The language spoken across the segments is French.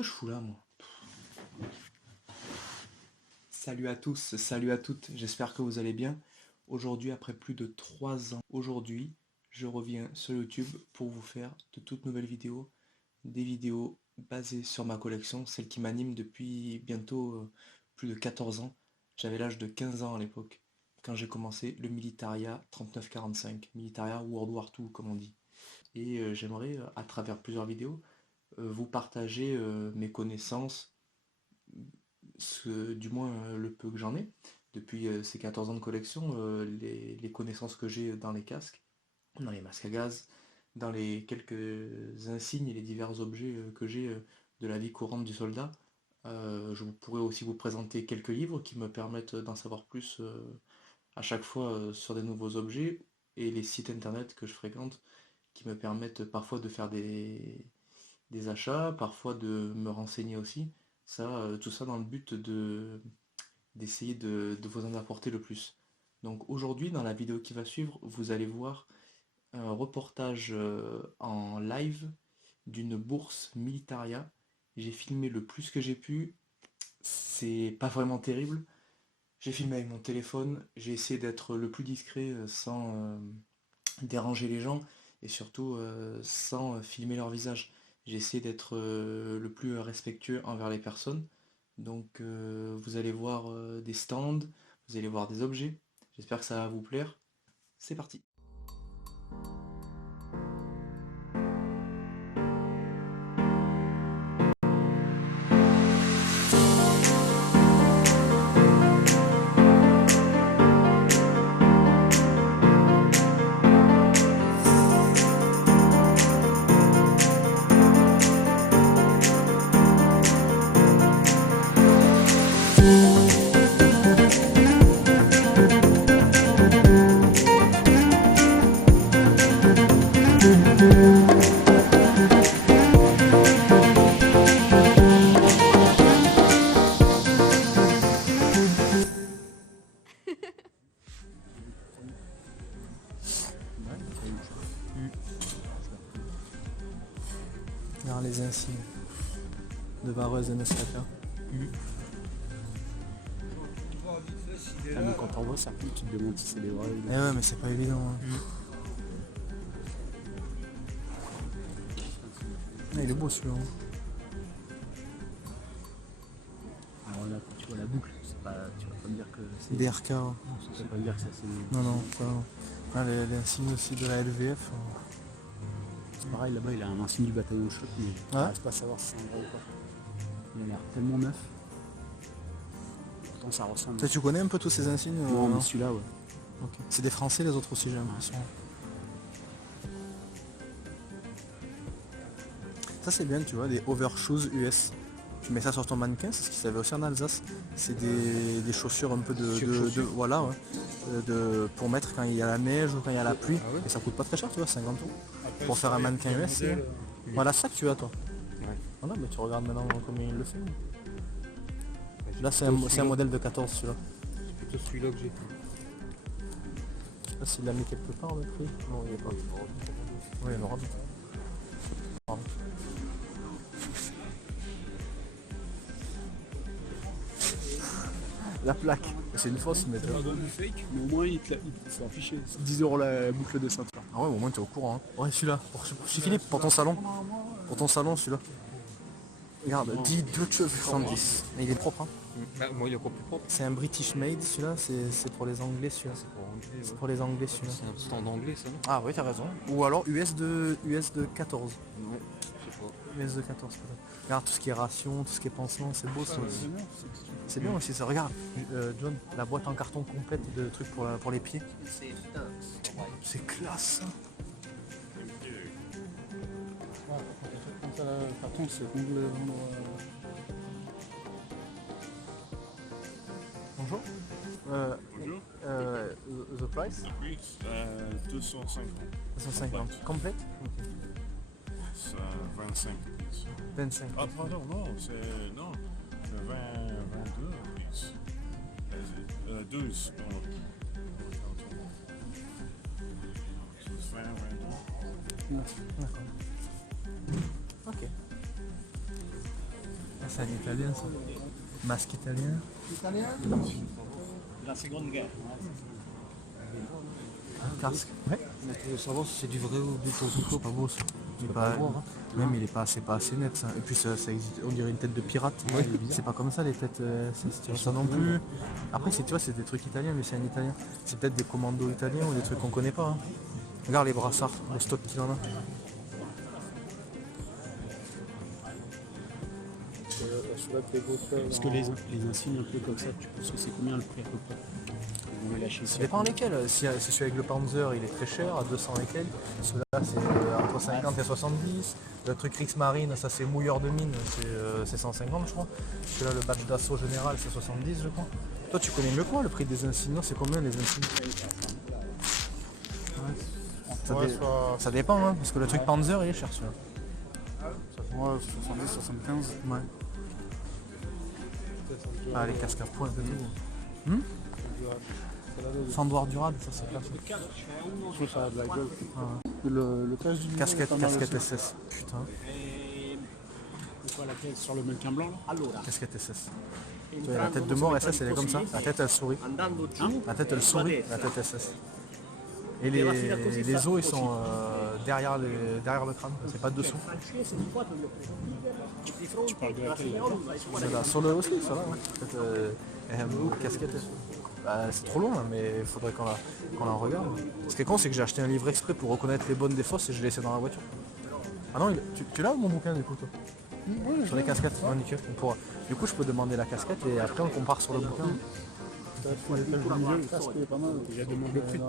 que je fous là, moi? Salut à tous, salut à toutes, j'espère que vous allez bien. Aujourd'hui, après plus de 3 ans, aujourd'hui, je reviens sur YouTube pour vous faire de toutes nouvelles vidéos, des vidéos basées sur ma collection, celle qui m'anime depuis bientôt plus de 14 ans. J'avais l'âge de 15 ans à l'époque, quand j'ai commencé le Militaria 3945, Militaria World War II comme on dit. Et j'aimerais, à travers plusieurs vidéos, vous partager mes connaissances, du moins le peu que j'en ai, depuis ces 14 ans de collection, les connaissances que j'ai dans les casques, dans les masques à gaz, dans les quelques insignes et les divers objets que j'ai de la vie courante du soldat. Je pourrais aussi vous présenter quelques livres qui me permettent d'en savoir plus à chaque fois sur des nouveaux objets, et les sites internet que je fréquente qui me permettent parfois de faire des achats, parfois de me renseigner aussi. Ça, tout ça dans le but d'essayer de vous en apporter le plus. Donc aujourd'hui, dans la vidéo qui va suivre, vous allez voir un reportage en live d'une bourse Militaria. J'ai filmé le plus que j'ai pu. C'est pas vraiment terrible. J'ai filmé avec mon téléphone. J'ai essayé d'être le plus discret sans déranger les gens et surtout sans filmer leur visage. J'ai essayé d'être le plus respectueux envers les personnes. Donc vous allez voir des stands, vous allez voir des objets. J'espère que ça va vous plaire. C'est parti. Regarde les insignes de vareuse MSK. Ah, mais quand on voit ça, tu te demandes si c'est des vrais. Eh ouais, mais c'est pas évident. Hein. Ah, il est beau celui-là. Alors là, quand tu vois la boucle, tu vas pas me dire que c'est. DRK. Tu vas pas me dire que ça c'est. Non, ça. Ah, les insignes aussi de la LVF. C'est pareil, là-bas il a un insigne du bataillon de choc, mais je Ouais. n'arrive pas à savoir si c'est un vrai ou pas. Il a l'air tellement neuf. Pourtant ça ressemble. Toi, tu connais un peu tous ces insignes Non, mais celui-là, ouais. Ok. C'est des Français, les autres aussi, j'ai l'impression. Ça, c'est bien, tu vois, des overshoes US. Tu mets ça sur ton mannequin, c'est ce qu'ils avaient aussi en Alsace. C'est des chaussures un peu voilà, ouais, pour mettre quand il y a la neige ou quand il y a la pluie. Ah ouais. Et ça coûte pas très cher, tu vois, 50 €. Après, Pour faire un mannequin US, c'est bien. Oui. Voilà ça que tu as, toi. Ouais. Voilà, mais tu regardes maintenant combien il le fait. Là, c'est plutôt un celui-là. modèle de 14, celui-là. C'est plutôt celui-là que j'ai. Je sais pas s'il l'a mis quelque part, le prix. Non, il n'y est pas. Oui, il aura mis. Pardon. La plaque, c'est une fausse, mais tu vois. Du fake. Mais au moins il s'est affiché. 10 € la boucle de ceinture. Ah ouais, au moins t'es au courant. Hein. Ouais, celui-là. Chez Philippe, pour ton salon. Pour ton salon, celui-là. Regarde, 10, 70. Et il est propre, hein. Bah, moi, il est encore plus propre. C'est un British made, celui-là. C'est pour les Anglais, celui-là. C'est pour anglais. C'est Ouais. pour les Anglais, celui-là. C'est un stand anglais, ça, non? Ah oui, t'as raison. Ou alors US de 14. Non, je sais pas. US de 14, peut-être. Regarde tout ce qui est ration, tout ce qui est pansement, c'est beau ça aussi. C'est bien aussi ça. Regarde, John, la boîte en carton complète de trucs pour les pieds. C'est classe ça. Comme ça, le carton, c'est Bonjour. Bonjour. The price Oui, 250. 250. Complète. Ok. C'est 25. 25. Ah, pardon, non, c'est. Non, 22, please. 12, pardon. C'est 20, 22. D'accord. Ok. c'est un italien ça. Masque italien. La Seconde Guerre. Un casque. Ouais. Je veux savoir si c'est du vrai ou du faux. Pas beau ça. Tu peux Pas- pas le voir. Hein. Même il est pas, c'est pas assez net ça. Et puis ça existe, on dirait une tête de pirate. Ouais. C'est pas comme ça les têtes, c'est ça non plus. Après c'est, tu vois, c'est des trucs italiens, mais c'est un italien. C'est peut-être des commandos italiens ou des trucs qu'on connaît pas. Hein. Regarde les brassards, le stock qu'il en a. Parce que les insignes un peu comme ça, tu penses que c'est combien le prix à peu près? On va lâcher Ça ça. dépend lesquels. Si celui avec le Panzer il est très cher, à 200 et quelques. Celui-là c'est entre 50 et 70. Le truc Kriegsmarine, ça c'est mouilleur de mine, c'est 150 je crois. Celui-là le badge d'assaut général c'est 70 je crois. Toi tu connais mieux que moi le prix des insignes, non, c'est combien les insignes? Ça dépend hein, parce que le truc Panzer il est cher celui-là. Moi, 70, 75. Ouais. Ah les casques à points et tout. Sandoir durable, ça c'est classe. Je trouve ça a de la gueule. Le cache du Casquette, pas mal casquette aussi. SS. Putain, C'est quoi la tête sur le mannequin blanc là? casquette SS. Tu vois, la tête de mort SS elle est comme ça. La tête elle sourit. La tête elle sourit, la tête SS. Et les os ils sont derrière le crâne, c'est pas dessous. Tu parles de laquelle là? C'est là, sur le aussi, ça va. Casquette. Bah, c'est trop long, hein, mais il faudrait qu'on la regarde. Ce qui est con, c'est que j'ai acheté un livre exprès pour reconnaître les bonnes des fausses et je l'ai laissé dans la voiture. Ah non, tu l'as mon bouquin du coup toi? Sur les casquettes, ouais, nickel. Du coup, je peux demander la casquette et après on compare sur le bouquin. Le casque est pas mal. J'ai demandé plus.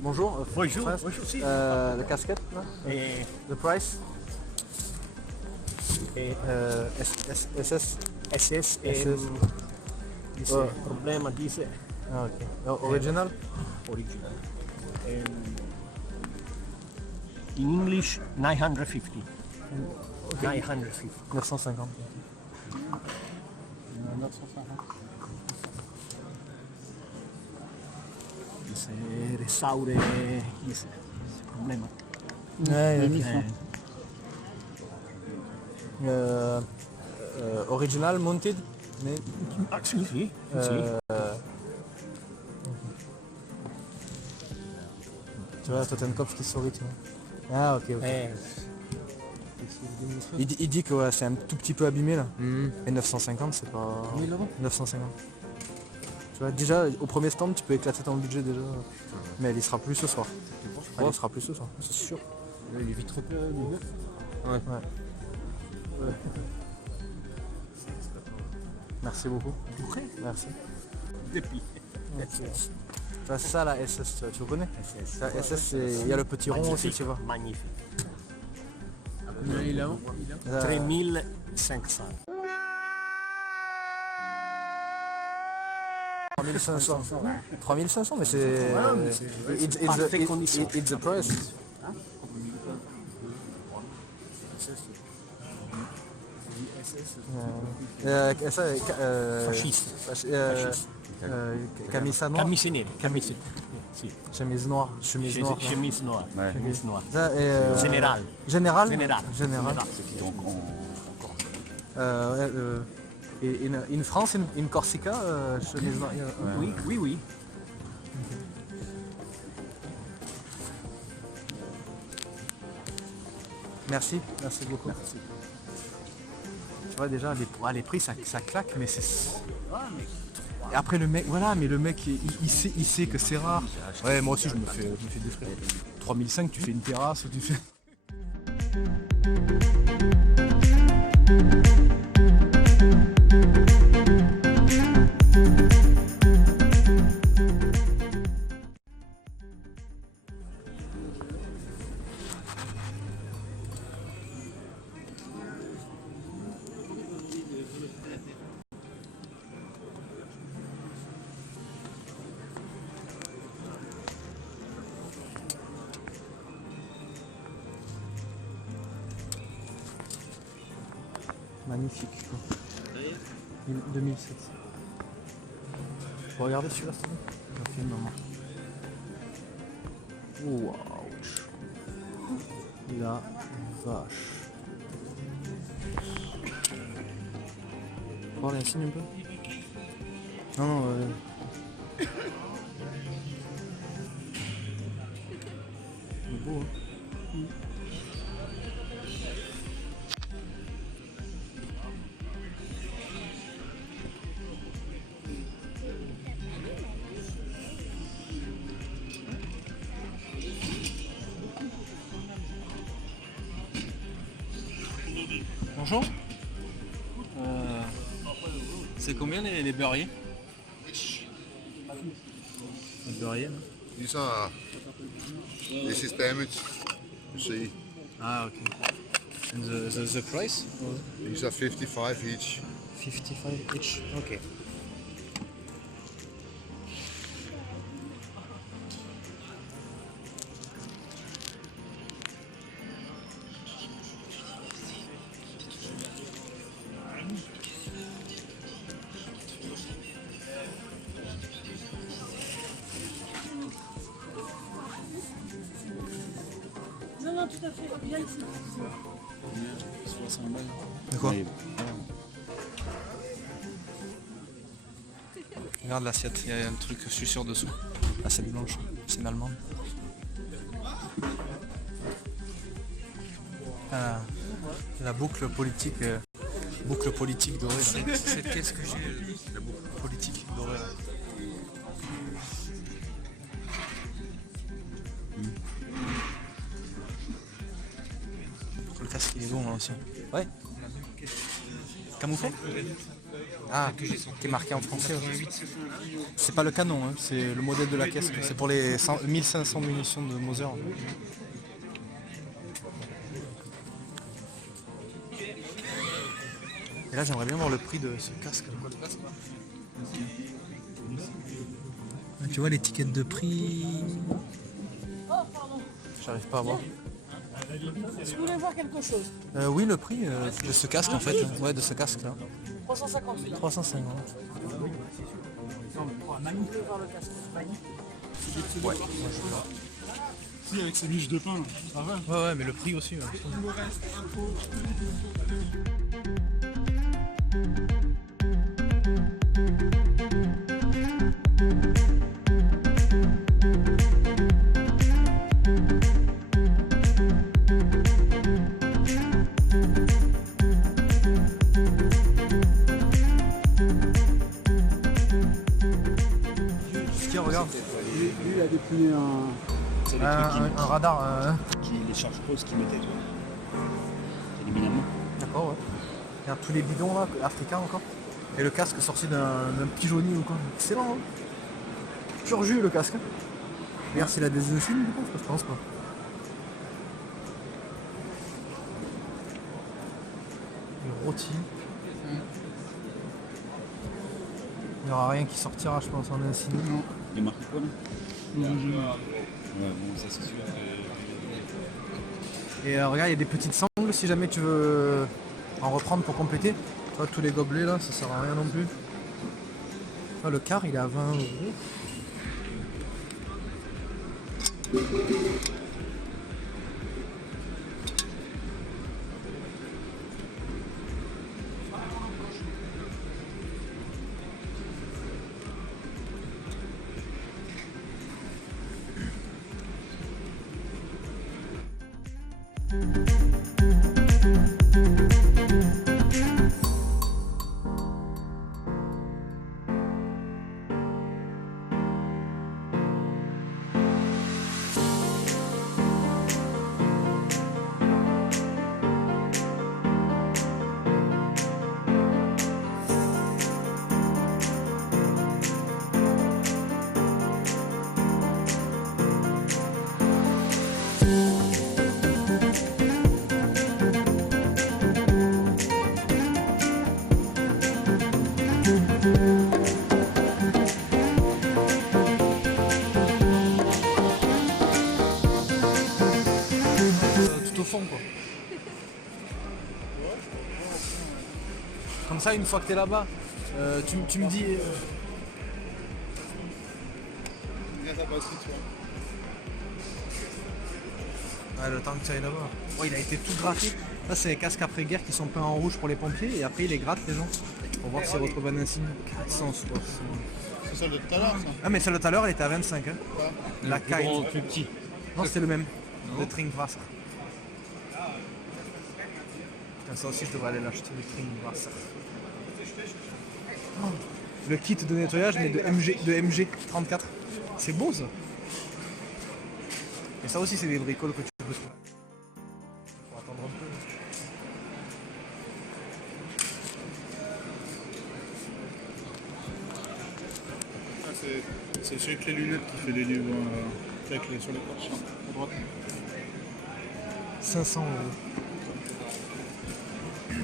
Bonjour. Bonjour, frère. bonjour aussi. La casquette, là, Et, le price. SS. SS SS. dice Oh. problema dice Ah, ok. Original. original. In English 950. 950. 950. 950. Dice restaure dice problema. Original mounted. Mais, Ah sì, sì, sì. tu vois, Totenkopf qui sourit, tu vois. Ah, ok, ok. Il dit que ouais, c'est un tout petit peu abîmé là. Et 950, c'est pas. 1000 euros 950. Tu vois, déjà, au premier stand, tu peux éclater ton budget déjà. Mais il y sera plus ce soir. Il y sera plus ce soir, c'est sûr. Là, il est vite repéré, le neuf. Ouais. Merci beaucoup. Merci. Depuis. Tu vois, c'est ça la SS, tu connais? La SS, il y a le petit rond aussi, tu vois. Magnifique. Là, 3500. 3500. 3500, mais c'est. parfait condition. It's the price. Fasciste. Camisa noire. Camicie nere. Camicie. Sì. Chemise noire. Chemise noire. Chemise noire. Chemise noire. Ça, Général. Général. Général. Général. In France, in Corsica, chemise noire. Oui, oui, oui. Merci, merci beaucoup. Merci. Tu vois déjà les prix ça claque, mais c'est. Et après le mec, voilà, mais le mec il sait que c'est rare. Ouais, moi aussi je me fais des frais. 3005, tu fais une terrasse, tu fais. Magnifique. Quoi. 2007. Faut regarder celui-là, c'est bon. On fait une maman. Waouh. Là. vache. Voir l'insigne un peu. Non, non, c'est beau, hein. Bonjour. C'est combien les beurriers? Les beurriers, non? These are. This is damaged. You see, Ah, ok. And the price? these are 55 each. 55 each. Ok. Non, tout à fait. Viens ici. 60 balles. De quoi? Ouais. Regarde l'assiette, il y a un truc suceur dessous. L'assiette blanche, c'est une allemande. Ah, la boucle politique dorée. C'est qu'est-ce que j'ai? La boucle politique dorée. Là. Le casque il est bon là aussi. Ouais. Camouflé? Ah, qui est marqué en français. Ouais. C'est pas le canon, hein, c'est le modèle de la caisse. C'est pour les 1500 munitions de Mauser. Et là, j'aimerais bien voir le prix de ce casque. Ah, tu vois l'étiquette de prix? J'arrive pas à voir. Est-ce que vous voulez voir quelque chose? Oui, le prix de ce casque en fait. Ouais, de ce casque là. 350. 350. Magnifique voir le casque. Ouais. Si, avec ces miches de pain, là, ça va. Ouais, ouais, mais le prix aussi. Ouais. Regarde. Lui, il a déplié un. C'est les trucs Un radar. les charges grosses qu'ils mettaient, tu vois. Éminemment. D'accord, ouais. Regarde tous les bidons là, africains encore. Et le casque sorti d'un pigeonnier ou quoi. Excellent, hein. Pur jus le casque. Regarde s'il a des insignes du coup, je pense pas. Le rôti. Il n'y aura rien qui sortira, je pense, en insigne. Non. Il est marqué quoi là? Non, Ouais, bon, ça c'est sûr. Et regarde, il y a des petites sangles si jamais tu veux en reprendre pour compléter. Tu vois, tous les gobelets là, ça sert à rien non plus. Ah, le quart, il est à 20 €. Tout au fond quoi. Comme ça, une fois que t'es là-bas, tu me dis. Viens, ça passe, tu vois. Ouais, le temps que tu ailles là-bas. Ouais, il a été tout gratté. Ça, c'est les casques après-guerre qui sont peints en rouge pour les pompiers. Et après, ils les grattent, les gens. Pour voir s'ils retrouvent un insigne. 400, quoi. C'est ça de tout à l'heure, ça. Ah, mais celle de tout à l'heure, elle était à 25. Hein. La Plus caille. grand, plus petit. Non, c'était le même. Le Trinkwasser. Putain, ça aussi, je devrais aller l'acheter, le Trinkwasser. Oh, le kit de nettoyage, mais de MG 34. C'est beau, ça. Et ça aussi, c'est des bricoles que tu peux trouver. Faut attendre un peu. Ah, c'est celui avec les lunettes qui fait les livres avec sur les portes à droite. 500 €.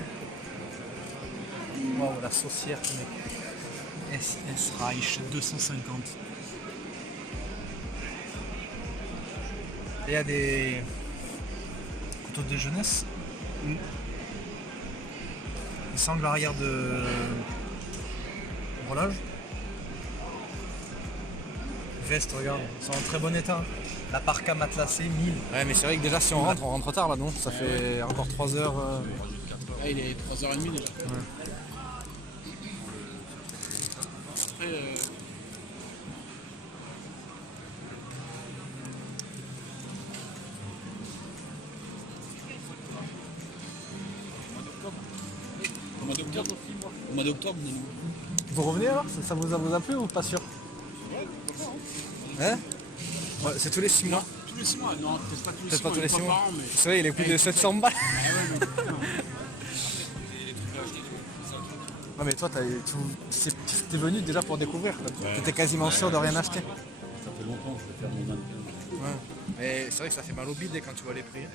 Waouh, la saucière, mec. SS Reich 250. Et il y a des couteaux de jeunesse. Des sangles arrière de roulage. Veste, regarde, ils sont en très bon état. La parka matelassée, 1000. Ouais, mais c'est vrai que déjà, si on rentre tard là, non? Ça fait encore 3 heures. Ah, il est 3h30 déjà. Après, au mois d'octobre, Vous revenez alors? Ça vous a plu ou pas sûr? Hein? Ouais, c'est tous les 6 mois. tous les 6 mois, non, peut-être pas tous les Peut-être 6 pas mois, tous les une 6 fois mois. par an, mais... C'est vrai, il est plus de 700 balles. Non mais toi, t'es venu déjà pour découvrir. T'étais quasiment sûr de rien acheter. Ça fait longtemps que je vais faire mon mannequin. Ouais. Mais c'est vrai que ça fait mal au bide quand tu vois les prix.